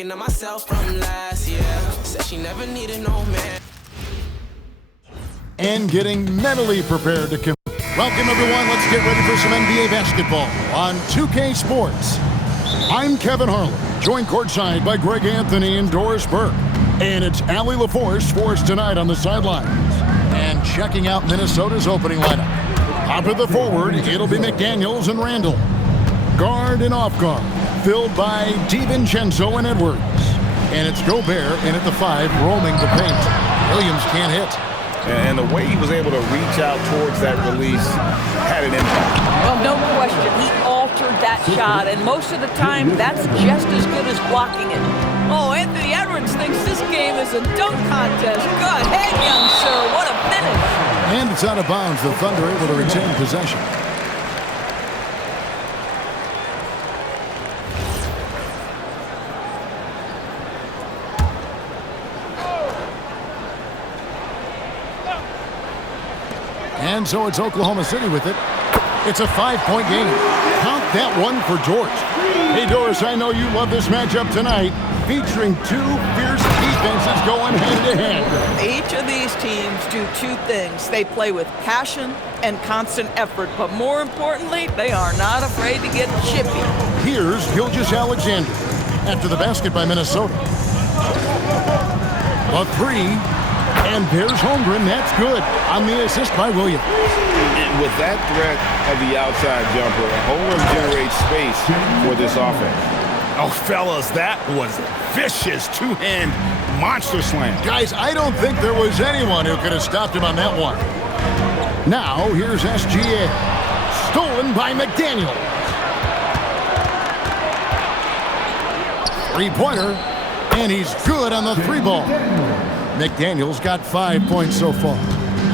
thinking of myself from last year. Said she never needed no man. And getting mentally prepared to compete. Welcome, everyone. Let's get ready for some NBA basketball on 2K Sports. I'm Kevin Harlan, joined courtside by Greg Anthony and Doris Burke. And it's Allie LaForce for us tonight on the sidelines. And checking out Minnesota's opening lineup. Top of the forward, it'll be McDaniels and Randall. Guard and off guard, filled by DiVincenzo and Edwards. And it's Gobert in at the 5, roaming the paint. Williams can't hit. And the way he was able to reach out towards that release had an impact. Well, no question. He altered that shot, and most of the time, that's just as good as blocking it. Oh, Anthony Edwards thinks this game is a dunk contest. Go ahead, young sir. What a finish. And it's out of bounds. The Thunder able to retain possession. And so it's Oklahoma City with it. It's a 5-point game. Count that one for George. Hey, Doris, I know you love this matchup tonight, featuring two fierce defenses going hand-to-hand. Each of these teams do two things. They play with passion and constant effort, but more importantly, they are not afraid to get chippy. Here's Gilgeous-Alexander after the basket by Minnesota. A 3. And there's Holmgren. That's good on the assist by Williams. And with that threat of the outside jumper, Holmgren generates space for this offense. Oh, fellas, that was a vicious two-hand monster slam. Guys, I don't think there was anyone who could have stopped him on that one. Now, here's SGA. Stolen by McDaniel. Three-pointer. And he's good on the 3 ball. McDaniel's got 5 points so far.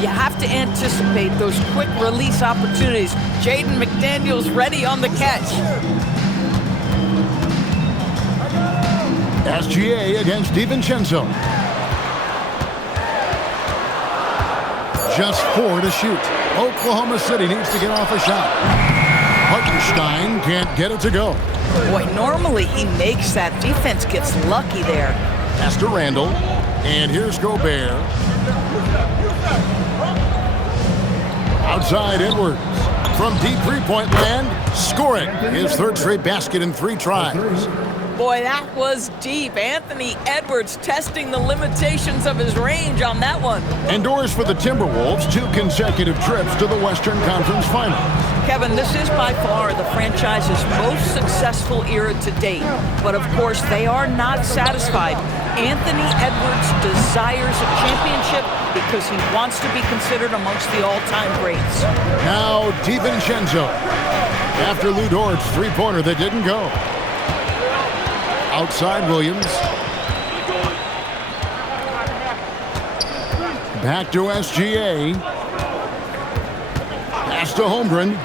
You have to anticipate those quick release opportunities. Jaden McDaniels ready on the catch. SGA against DiVincenzo. Just 4 to shoot. Oklahoma City needs to get off a shot. Hartenstein can't get it to go. Boy, normally he makes that. Defense gets lucky there. Pass to Randall. And here's Gobert. Outside Edwards. From deep three-point land, scoring his 3rd straight basket in 3 tries. Boy, that was deep. Anthony Edwards testing the limitations of his range on that one. And Doris for the Timberwolves, 2 consecutive trips to the Western Conference Finals. Kevin, this is by far the franchise's most successful era to date. But of course, they are not satisfied. Anthony Edwards desires a championship because he wants to be considered amongst the all-time greats. Now DiVincenzo. After Lou Dort's three-pointer that didn't go. Outside Williams. Back to SGA. Pass to Holmgren.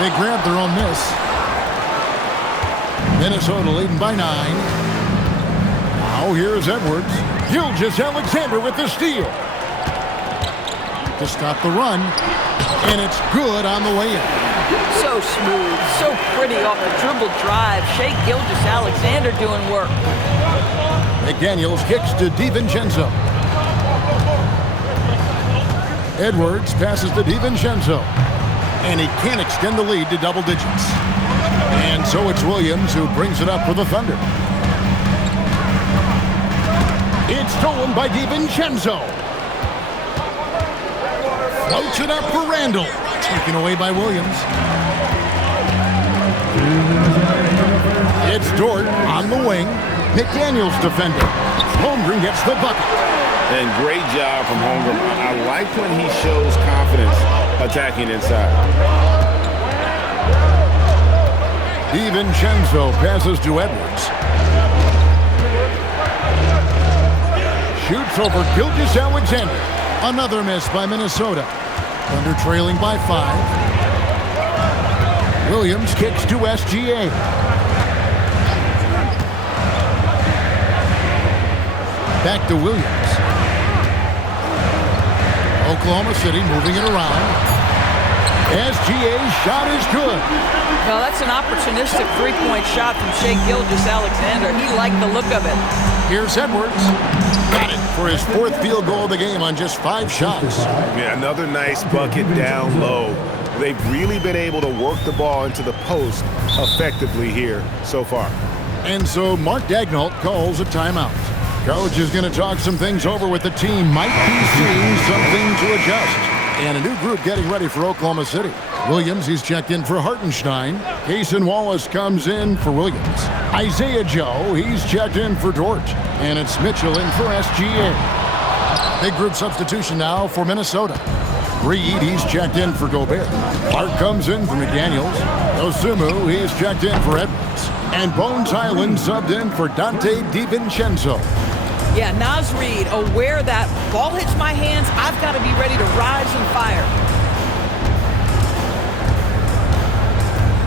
They grab their own miss. Minnesota leading by 9. Now here's Edwards. Gilgeous-Alexander with the steal. To stop the run. And it's good on the way in. So smooth, so pretty off the dribble drive. Shai Gilgeous-Alexander doing work. McDaniels kicks to DiVincenzo. Edwards passes to DiVincenzo. And he can't extend the lead to double digits. And so it's Williams who brings it up for the Thunder. It's stolen by DiVincenzo. Floats it up for Randall. Taken away by Williams. It's Dort on the wing. McDaniels defending. Holmgren gets the bucket. And great job from Holmgren. I like when he shows confidence attacking inside. DiVincenzo passes to Edwards. Shoots over Gilgeous-Alexander. Another miss by Minnesota. Thunder trailing by 5. Williams kicks to SGA. Back to Williams. Oklahoma City moving it around. SGA's shot is good. Well, that's an opportunistic three-point shot from Shai Gilgeous-Alexander. He liked the look of it. Here's Edwards. Got it for his 4th field goal of the game on just 5 shots. Yeah, another nice bucket down low. They've really been able to work the ball into the post effectively here so far. And so Mark Daigneault calls a timeout. Coach is going to talk some things over with the team. Might be seeing something to adjust. And a new group getting ready for Oklahoma City. Williams, he's checked in for Hartenstein. Cason Wallace comes in for Williams. Isaiah Joe, he's checked in for Dort. And it's Mitchell in for SGA. Big group substitution now for Minnesota. Reed, he's checked in for Gobert. Clark comes in for McDaniels. Dosunmu, he's checked in for Edwards. And Bones Hyland subbed in for Dante DiVincenzo. Yeah, Naz Reid, aware that ball hits my hands, I've got to be ready to rise and fire.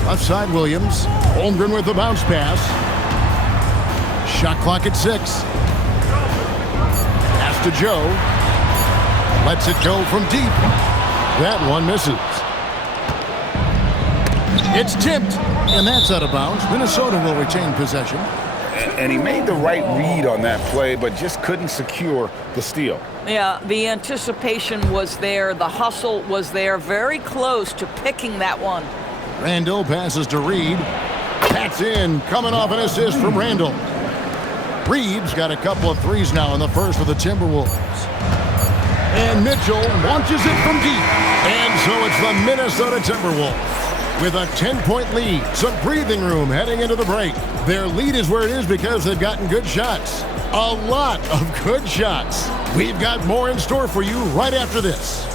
Left side, Williams. Holmgren with the bounce pass. Shot clock at 6. Pass to Joe. Lets it go from deep. That one misses. It's tipped, and that's out of bounds. Minnesota will retain possession. And he made the right read on that play, but just couldn't secure the steal. Yeah, the anticipation was there. The hustle was there. Very close to picking that one. Randall passes to Reed. That's in, coming off an assist from Randall. Reed's got a couple of threes now in the first for the Timberwolves. And Mitchell launches it from deep. And so it's the Minnesota Timberwolves with a 10-point lead. Some breathing room heading into the break. Their lead is where it is because they've gotten good shots. A lot of good shots. We've got more in store for you right after this.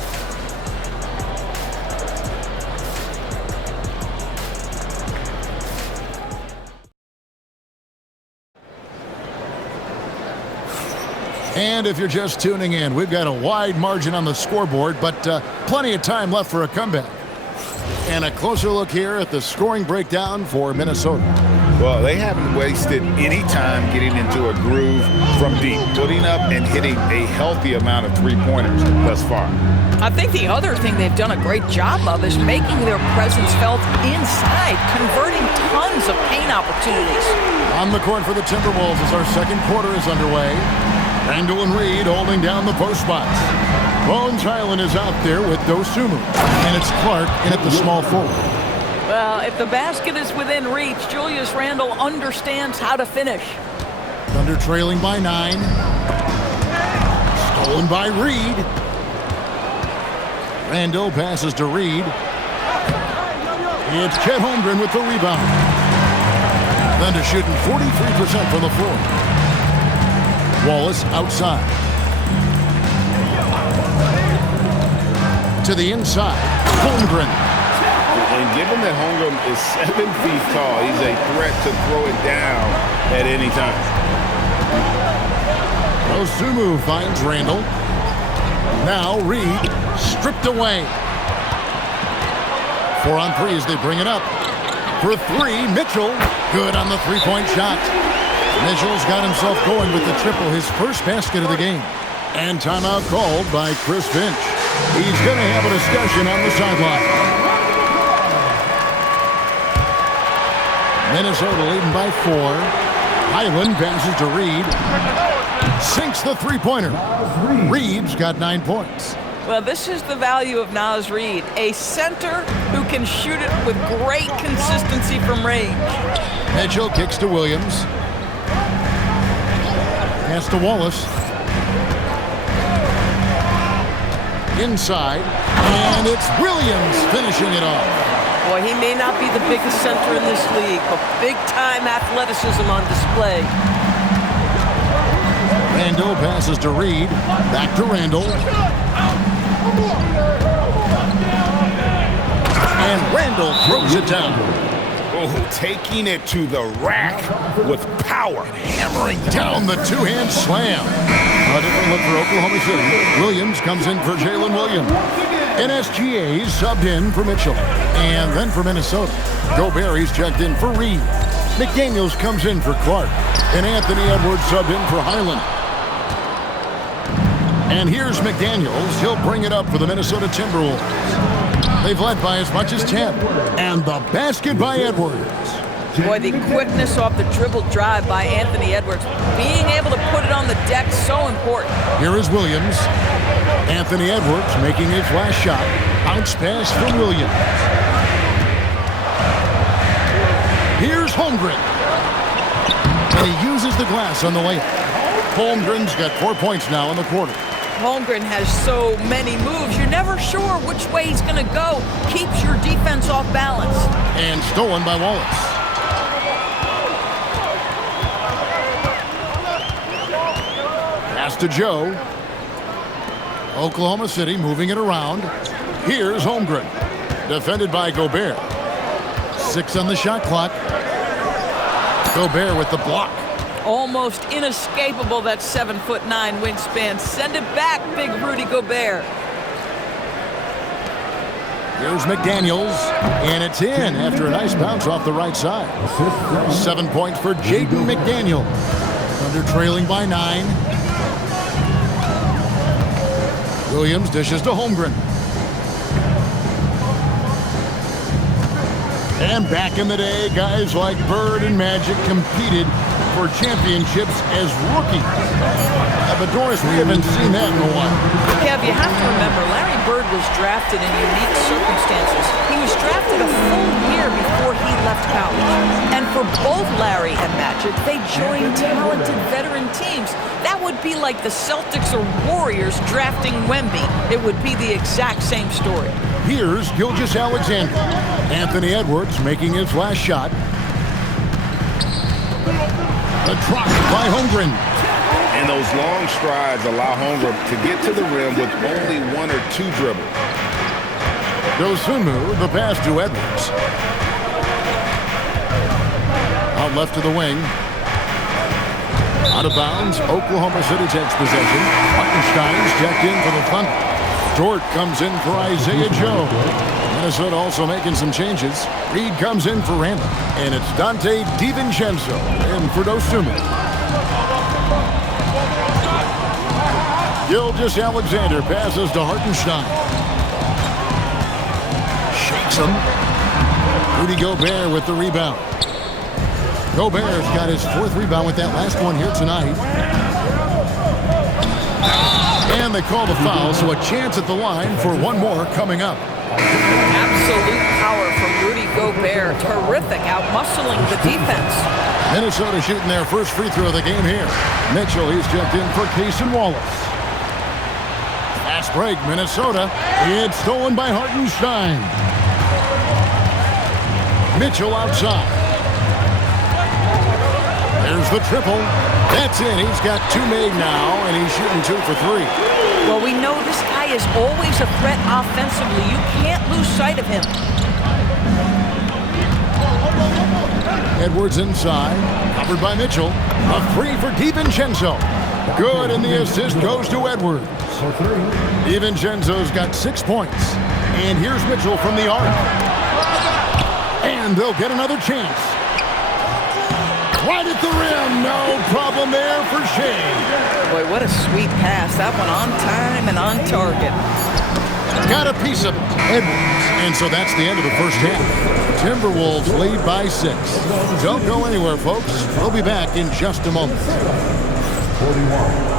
And if you're just tuning in, we've got a wide margin on the scoreboard, but plenty of time left for a comeback. And a closer look here at the scoring breakdown for Minnesota. Well, they haven't wasted any time getting into a groove from deep, putting up and hitting a healthy amount of three-pointers thus far. I think the other thing they've done a great job of is making their presence felt inside, converting tons of paint opportunities. On the court for the Timberwolves as our second quarter is underway. Randall and Reed holding down the post spots. Bones Hyland is out there with Dosunmu. And it's Clark in at the small forward. Well, if the basket is within reach, Julius Randle understands how to finish. Thunder trailing by 9. Stolen by Reed. Randall passes to Reed. It's Chet Holmgren with the rebound. Thunder shooting 43% from the floor. Wallace outside. To the inside. Holmgren. And given that Holmgren is 7 feet tall, he's a threat to throw it down at any time. Dosunmu finds Randall. Now Reed stripped away. 4 on 3 as they bring it up. For 3, Mitchell. Good on the three-point shot. Mitchell's got himself going with the triple, his first basket of the game. And timeout called by Chris Finch. He's going to have a discussion on the sideline. Minnesota leading by 4. Hyland passes to Reed. Sinks the three-pointer. Reed's got 9 points. Well, this is the value of Naz Reid, a center who can shoot it with great consistency from range. Mitchell kicks to Williams. Pass to Wallace. Inside, and it's Williams finishing it off. Boy, he may not be the biggest center in this league, but big-time athleticism on display. Randall passes to Reed. Back to Randall. And Randall throws it down. Oh, taking it to the rack with power. Hammering down the two-hand slam. A different look for Oklahoma City. Williams comes in for Jalen Williams. NSGA subbed in for Mitchell. And then for Minnesota, Gobert's checked in for Reed. McDaniels comes in for Clark. And Anthony Edwards subbed in for Hyland. And here's McDaniels. He'll bring it up for the Minnesota Timberwolves. They've led by as much as 10. And the basket by Edwards. Boy, the quickness off the dribble drive by Anthony Edwards. Being able to put it on the deck, so important. Here is Williams. Anthony Edwards making his last shot. Bounce pass from Williams. Here's Holmgren. And he uses the glass on the layup. Holmgren's got 4 points now in the quarter. Holmgren has so many moves. You're never sure which way he's going to go. Keeps your defense off balance. And stolen by Wallace. Pass to Joe. Oklahoma City moving it around. Here's Holmgren. Defended by Gobert. 6 on the shot clock. Gobert with the block. Almost inescapable, that 7'9" wingspan. Send it back, big Rudy Gobert. Here's McDaniels, and it's in after a nice bounce off the right side. 7 points for Jaden McDaniel. Thunder trailing by 9. Williams dishes to Holmgren. And back in the day, guys like Bird and Magic competed for championships as rookies. But Doris, we haven't seen that in a while. Kev, you have to remember, Larry Bird was drafted in unique circumstances. He was drafted a full year before he left college. And for both Larry and Magic, they joined talented veteran teams. That would be like the Celtics or Warriors drafting Wemby. It would be the exact same story. Here's Gilgeous-Alexander. Anthony Edwards making his last shot. The drop by Holmgren. And those long strides allow Holmgren to get to the rim with only 1 or 2 dribbles. Dosunmu, the pass to Edwards. Out left to the wing. Out of bounds. Oklahoma City takes possession. Hartenstein's checked in for the Thunder. Dort comes in for Isaiah Joe. Minnesota also making some changes. Reed comes in for Randall. And it's Dante DiVincenzo in for Dosunmu. Gilgeous-Alexander passes to Hartenstein. Shakes him. Rudy Gobert with the rebound. Gobert's got his 4th rebound with that last one here tonight. And they call the foul, so a chance at the line for one more coming up. Absolute power from Rudy Gobert. Terrific, out-muscling the defense. Minnesota shooting their first free throw of the game here. Mitchell, he's checked in for Cason Wallace. Fast break, Minnesota. It's stolen by Hartenstein. Mitchell outside. There's the triple. That's in. He's got 2 made now, and he's shooting 2 for 3. Well, we know this guy is always a threat offensively. You can't lose sight of him. Edwards inside. Covered by Mitchell. A 3 for DiVincenzo. Good, and the assist goes to Edwards. DiVincenzo's got 6 points. And here's Mitchell from the arc. And they'll get another chance. Right at the rim. No problem there for Shea. Boy, what a sweet pass. That one on time and on target. Got a piece of it. Edwards. And so that's the end of the first half. Timberwolves lead by 6. Don't go anywhere, folks. We'll be back in just a moment. 41.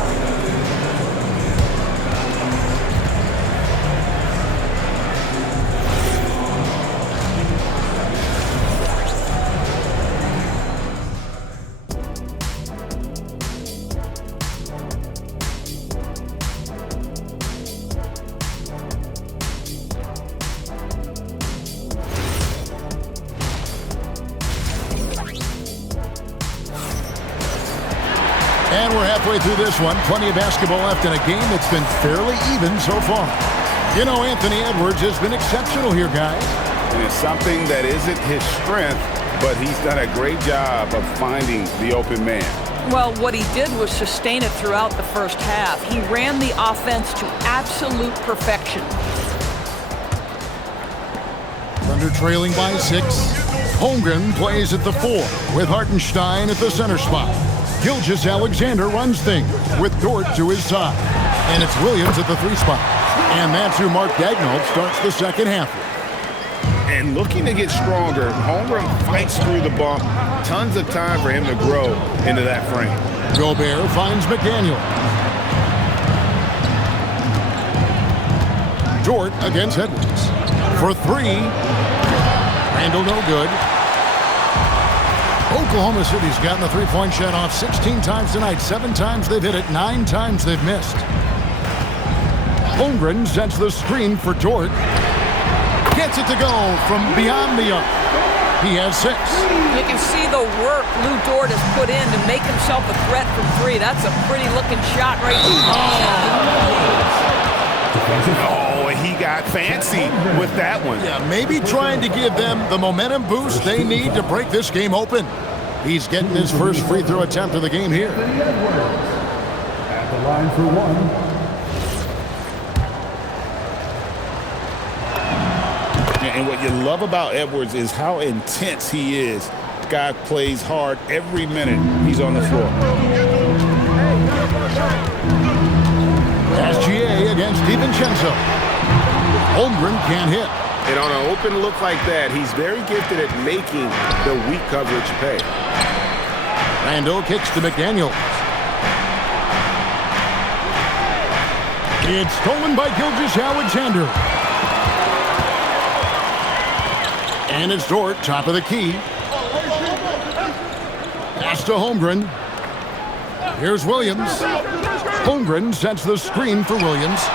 And we're halfway through this one. Plenty of basketball left in a game that's been fairly even so far. You know, Anthony Edwards has been exceptional here, guys. And it's something that isn't his strength, but he's done a great job of finding the open man. Well, what he did was sustain it throughout the first half. He ran the offense to absolute perfection. Thunder trailing by 6. Holmgren plays at the 4 with Hartenstein at the center spot. Gilgeous-Alexander runs things with Dort to his side. And it's Williams at the 3 spot. And that's who Mark Daigneault starts the second half with. And looking to get stronger, Holmgren fights through the bump. Tons of time for him to grow into that frame. Gobert finds McDaniel. Dort against Edwards. For three. Randall no good. Oklahoma City's gotten the three-point shot off 16 times tonight. 7 times they've hit it, 9 times they've missed. Holmgren sets the screen for Dort. Gets it to go from beyond the arc. He has 6. You can see the work Lou Dort has put in to make himself a threat from 3. That's a pretty looking shot right there. Oh, and he got fancy with that one. Yeah, maybe trying to give them the momentum boost they need to break this game open. He's getting his first free throw attempt of the game here. At the line for 1. And what you love about Edwards is how intense he is. Guy plays hard every minute he's on the floor. SGA against DiVincenzo. Holmgren can't hit. And on an open look like that, he's very gifted at making the weak coverage pay. Randall kicks to McDaniels. It's stolen by Gilgeous-Alexander. And it's Dort, top of the key. Pass to Holmgren. Here's Williams. Holmgren sets the screen for Williams.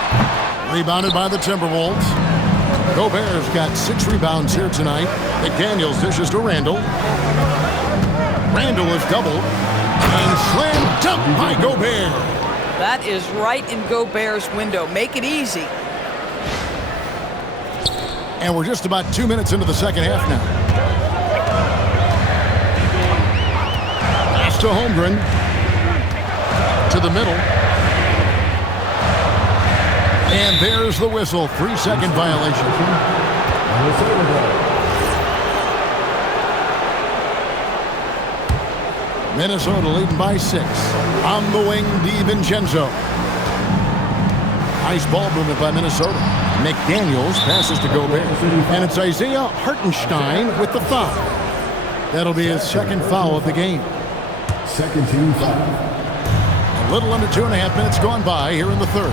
Rebounded by the Timberwolves. Gobert's got 6 rebounds here tonight. McDaniels dishes to Randall. Randall is doubled. And slam dunk by Gobert. That is right in Gobert's window. Make it easy. And we're just about 2 minutes into the second half now. Pass to Holmgren. To the middle. And there's the whistle. 3-second violation. Minnesota leading by 6. On the wing, DiVincenzo. Nice ball movement by Minnesota. McDaniels passes to Gobert. And it's Isaiah Hartenstein with the foul. That'll be his second foul of the game. Second team foul. A little under 2.5 minutes gone by here in the third.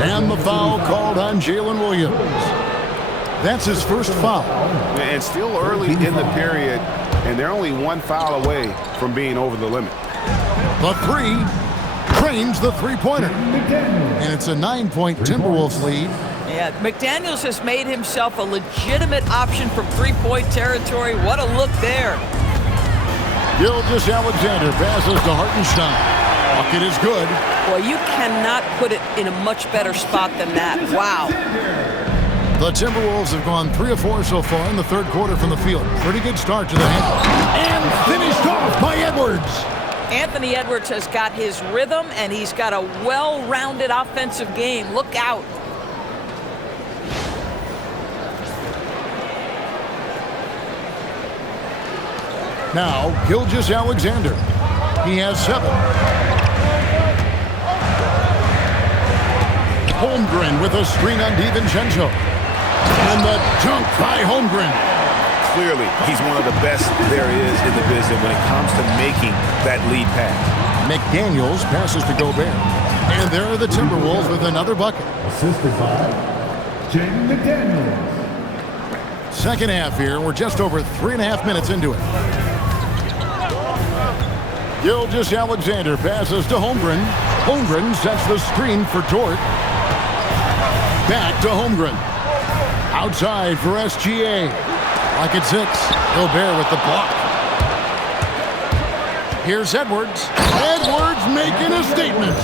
And the foul called on Jalen Williams. That's his first foul. And still early in the period, and they're only 1 foul away from being over the limit. The 3 trains the three-pointer. And it's a 9-point Timberwolves lead. Yeah, McDaniels has made himself a legitimate option from three-point territory. What a look there. Gilgeous-Alexander passes to Hartenstein. Bucket is good. Boy, you cannot put it in a much better spot than that. Wow. The Timberwolves have gone 3 of 4 so far in the third quarter from the field. Pretty good start to the half. And finished off by Edwards. Anthony Edwards has got his rhythm, and he's got a well-rounded offensive game. Look out. Now, Gilgeous-Alexander. He has 7. Holmgren with a screen on DiVincenzo. And the dunk by Holmgren. Clearly, he's one of the best there is in the business when it comes to making that lead pass. McDaniels passes to Gobert. And there are the Timberwolves with another bucket. Assisted by Jaden McDaniels. Second half here. We're just over 3.5 minutes into it. Gilgeous-Alexander passes to Holmgren. Holmgren sets the screen for Dort. Back to Holmgren. Outside for SGA. Like it's 6. Gobert with the block. Here's Edwards. Edwards making a statement.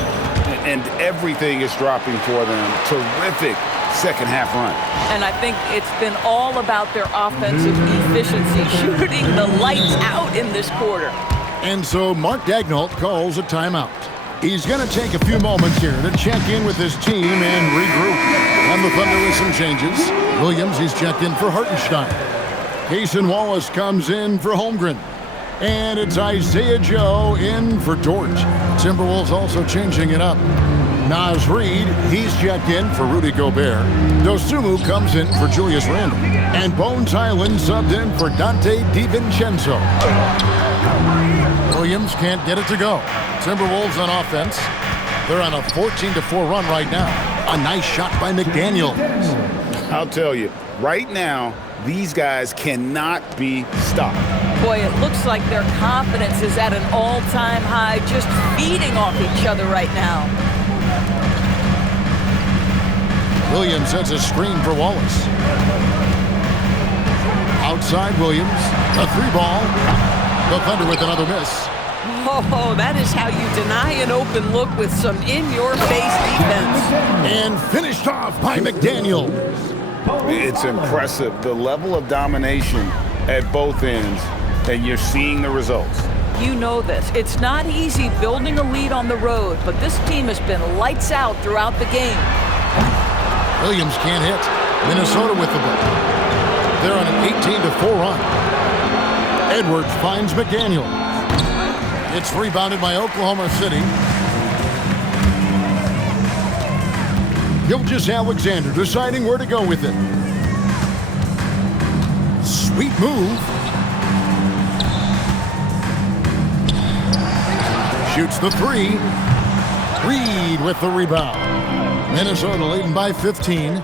And everything is dropping for them. Terrific second half run. And I think it's been all about their offensive efficiency, shooting the lights out in this quarter. And so Mark Daigneault calls a timeout. He's going to take a few moments here to check in with his team and regroup. And the Thunder with some changes. Williams, he's checked in for Hartenstein. Cason Wallace comes in for Holmgren. And it's Isaiah Joe in for Dort. Timberwolves also changing it up. Naz Reid, he's checked in for Rudy Gobert. Dosunmu comes in for Julius Randle. And Bones Hyland subbed in for Dante DiVincenzo. Williams can't get it to go. Timberwolves on offense. They're on a 14-4 run right now. A nice shot by McDaniel. I'll tell you, right now, these guys cannot be stopped. Boy, it looks like their confidence is at an all-time high, just feeding off each other right now. Williams sets a screen for Wallace. Outside Williams, a 3-ball. The Thunder with another miss. Oh, that is how you deny an open look with some in-your-face defense. And finished off by McDaniel. It's impressive, the level of domination at both ends, and you're seeing the results. You know this. It's not easy building a lead on the road, but this team has been lights out throughout the game. Williams can't hit. Minnesota with the ball. They're on an 18-4 run. Edwards finds McDaniel. It's rebounded by Oklahoma City. Gilgeous-Alexander deciding where to go with it. Sweet move. Shoots the 3. Reid with the rebound. Minnesota leading by 15.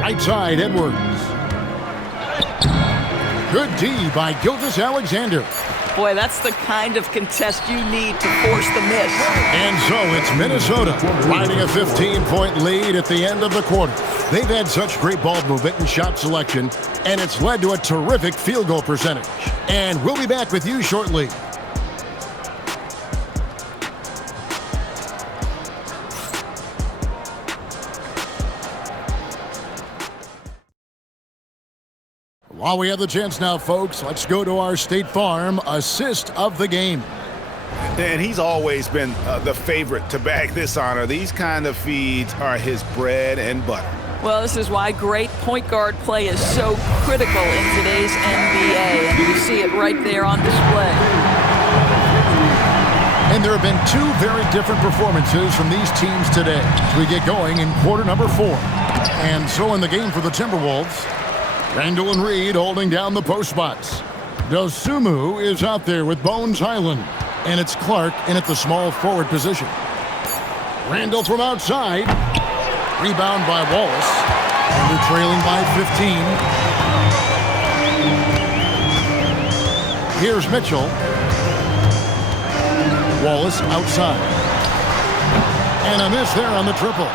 Right side, Edwards. Good D by Gilgeous-Alexander. Boy, that's the kind of contest you need to force the miss. And so it's Minnesota riding a 15-point lead at the end of the quarter. They've had such great ball movement and shot selection, and it's led to a terrific field goal percentage. And we'll be back with you shortly. While we have the chance now, folks, let's go to our State Farm assist of the game. And he's always been the favorite to bag this honor. These kind of feeds are his bread and butter. Well, this is why great point guard play is so critical in today's NBA, and you see it right there on display. And there have been two very different performances from these teams today as we get going in quarter number 4. And so in the game for the Timberwolves, Randle and Reid holding down the post spots. Dosunmu is out there with Bones Hyland, and it's Clark in at the small forward position. Randle from outside. Rebound by Wallace. And they're trailing by 15. Here's Mitchell. Wallace outside. And a miss there on the triple.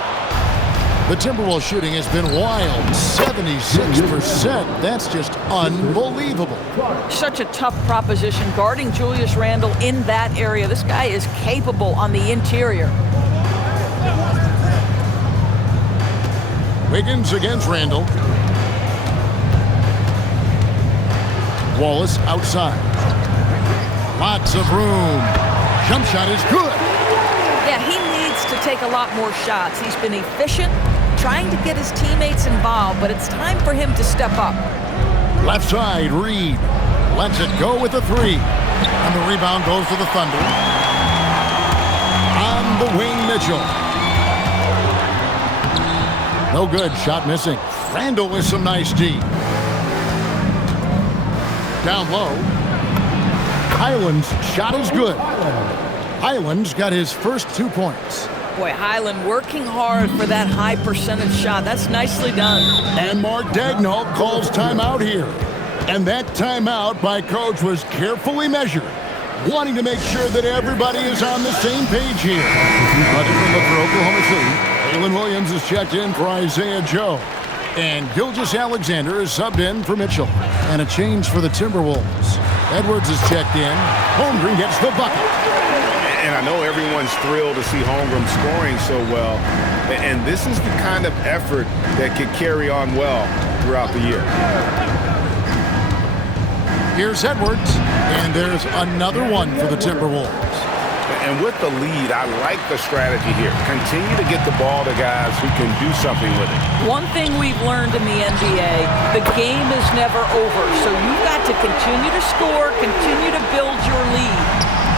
The Timberwolves shooting has been wild, 76%. That's just unbelievable. Such a tough proposition guarding Julius Randle in that area. This guy is capable on the interior. Wiggins against Randle. Wallace outside. Lots of room. Jump shot is good. Yeah, he needs to take a lot more shots. He's been efficient, trying to get his teammates involved, but it's time for him to step up. Left side, Reid lets it go with the 3. And the rebound goes to the Thunder. On the wing, Mitchell. No good, shot missing. Randle with some nice D. Down low. Hyland's shot is good. Hyland's got his first 2 points. Boy, Hyland working hard for that high percentage shot. That's nicely done. And Mark Daigneault calls timeout here. And that timeout by coach was carefully measured, wanting to make sure that everybody is on the same page here. A different look for Oklahoma City. Jalen Williams is checked in for Isaiah Joe. And Gilgeous-Alexander is subbed in for Mitchell. And a change for the Timberwolves. Edwards is checked in. Holmgren gets the bucket. And I know everyone's thrilled to see Holmgren scoring so well. And this is the kind of effort that could carry on well throughout the year. Here's Edwards. And there's another one for the Timberwolves. And with the lead, I like the strategy here. Continue to get the ball to guys who can do something with it. One thing we've learned in the NBA, the game is never over. So you've got to continue to score, continue to build your lead.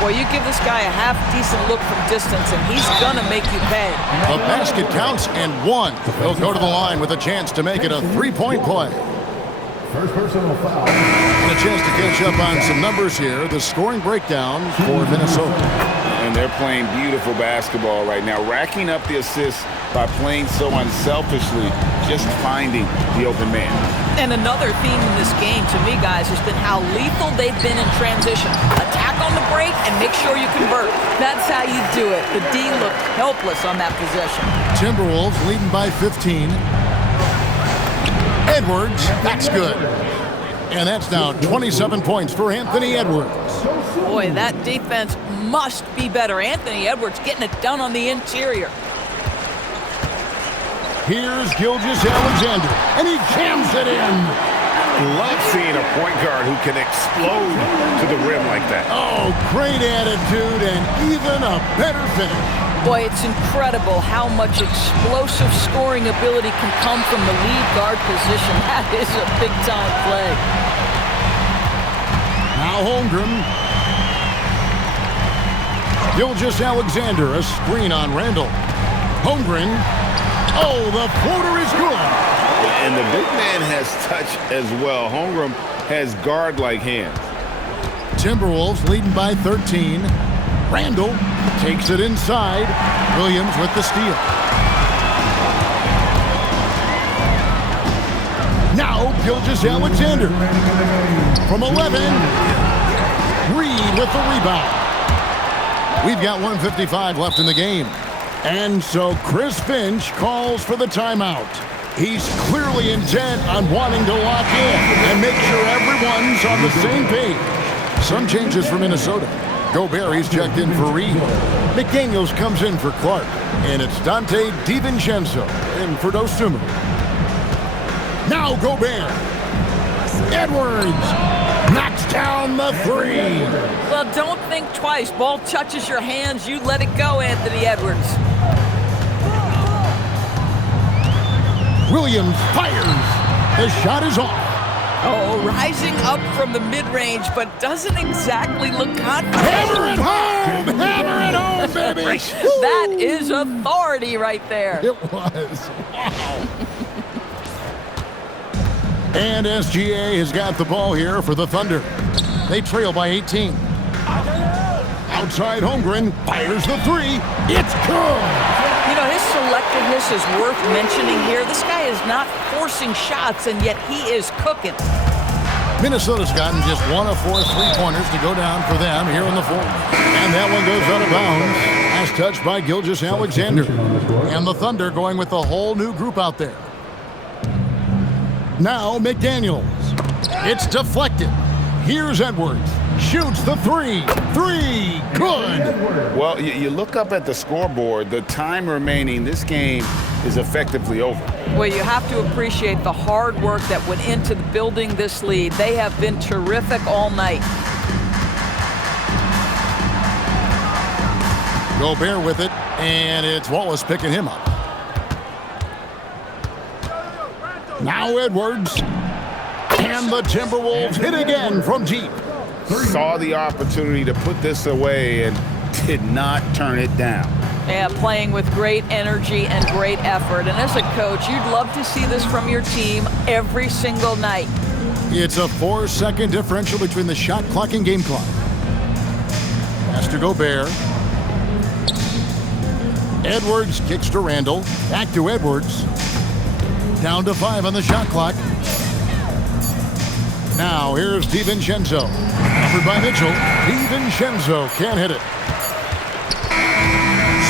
Boy, you give this guy a half-decent look from distance, and he's going to make you pay. The basket counts and one. He'll go to the line with a chance to make it a three-point play. First personal foul. And a chance to catch up on some numbers here. The scoring breakdown for Minnesota. And they're playing beautiful basketball right now, racking up the assists by playing so unselfishly, just finding the open man. And another theme in this game, to me, guys, has been how lethal they've been in transition. Attack on the break and make sure you convert. That's how you do it. The D looked helpless on that possession. Timberwolves leading by 15. Edwards, that's good. And that's now 27 points for Anthony Edwards. Boy, that defense must be better. Anthony Edwards getting it done on the interior. Here's Gilgeous-Alexander, and he jams it in. Love seeing a point guard who can explode to the rim like that. Oh, great attitude and even a better finish. Boy, it's incredible how much explosive scoring ability can come from the lead guard position. That is a big-time play. Now Holmgren. Gilgeous-Alexander, a screen on Randall. Holmgren. Oh, the floater is good. And the big man has touch as well. Holmgren has guard-like hands. Timberwolves leading by 13. Randall takes it inside. Williams with the steal. Now Gilgeous-Alexander from 11. Reed with the rebound. We've got 1:55 left in the game. And so Chris Finch calls for the timeout. He's clearly intent on wanting to lock in and make sure everyone's on the same page. Some changes for Minnesota. Gobert, he's checked in for Reed. McDaniels comes in for Clark. And it's Dante DiVincenzo in for Dosunmu. Now Gobert. Edwards knocks down the three. Well, don't think twice. Ball touches your hands, you let it go, Anthony Edwards. Williams fires. The shot is off. Oh, rising up from the mid-range, but doesn't exactly look confident. Hammer it home! Hammer it home, baby! That is authority right there. It was. Wow. And SGA has got the ball here for the Thunder. They trail by 18. Outside Holmgren fires the three. It's good! You know, his selectiveness is worth mentioning here. This guy is not forcing shots, and yet he is cooking. Minnesota's gotten just 1 of 4 three-pointers to go down for them here in the fourth. And that one goes out of bounds. As touched by Gilgeous-Alexander. And the Thunder going with a whole new group out there. Now McDaniels. It's deflected. Here's Edwards. Shoots the three. Three. Good. Well, you look up at the scoreboard. The time remaining, this game is effectively over. Well, you have to appreciate the hard work that went into building this lead. They have been terrific all night. Gobert with it, and it's Wallace picking him up. Now Edwards. And the Timberwolves hit again from deep. Saw the opportunity to put this away and did not turn it down. Yeah, playing with great energy and great effort. And as a coach, you'd love to see this from your team every single night. It's a 4-second differential between the shot clock and game clock. Pass to Gobert. Edwards kicks to Randall. Back to Edwards. Down to 5 on the shot clock. Now here's DiVincenzo. Covered by Mitchell. DiVincenzo can't hit it.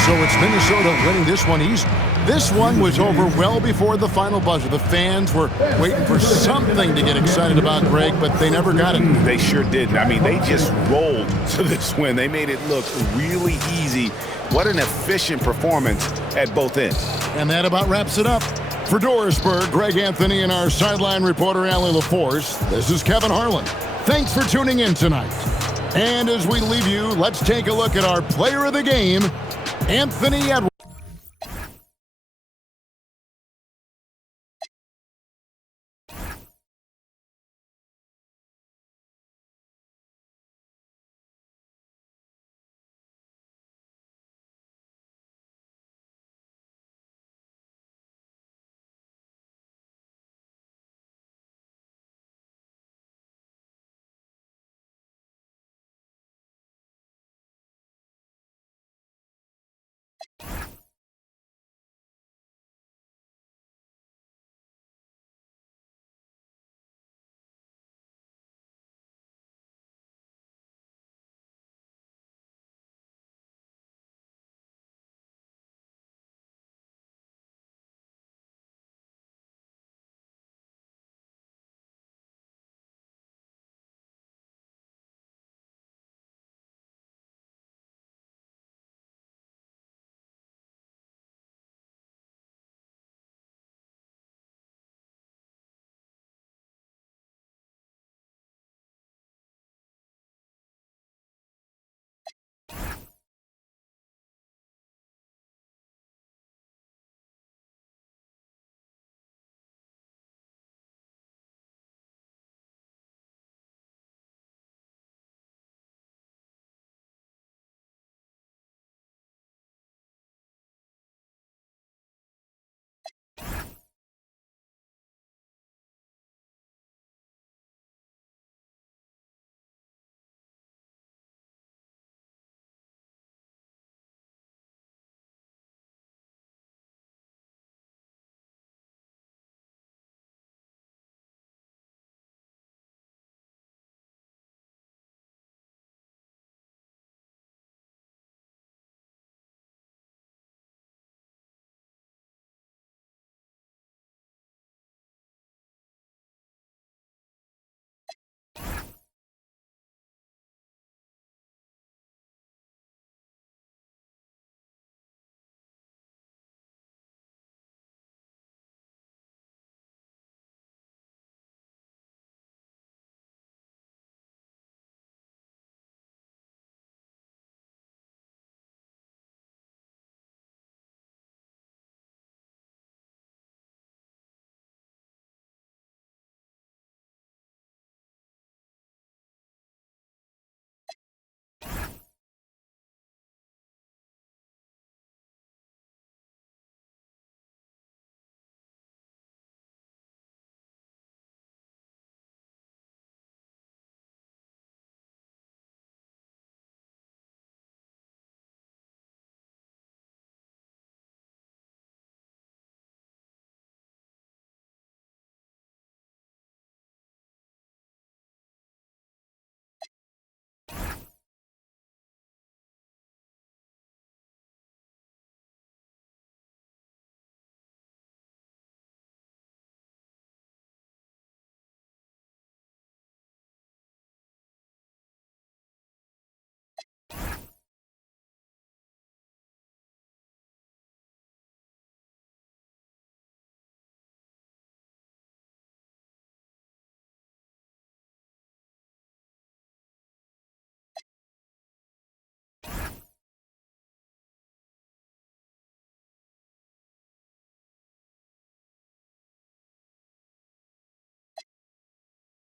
So it's Minnesota winning this one easy. This one was over well before the final buzzer. The fans were waiting for something to get excited about, Greg, but they never got it. They sure didn't. I mean, they just rolled to this win. They made it look really easy. What an efficient performance at both ends. And that about wraps it up. For Dorisburg, Greg Anthony and our sideline reporter, Allie LaForce, this is Kevin Harlan. Thanks for tuning in tonight. And as we leave you, let's take a look at our player of the game, Anthony Edwards.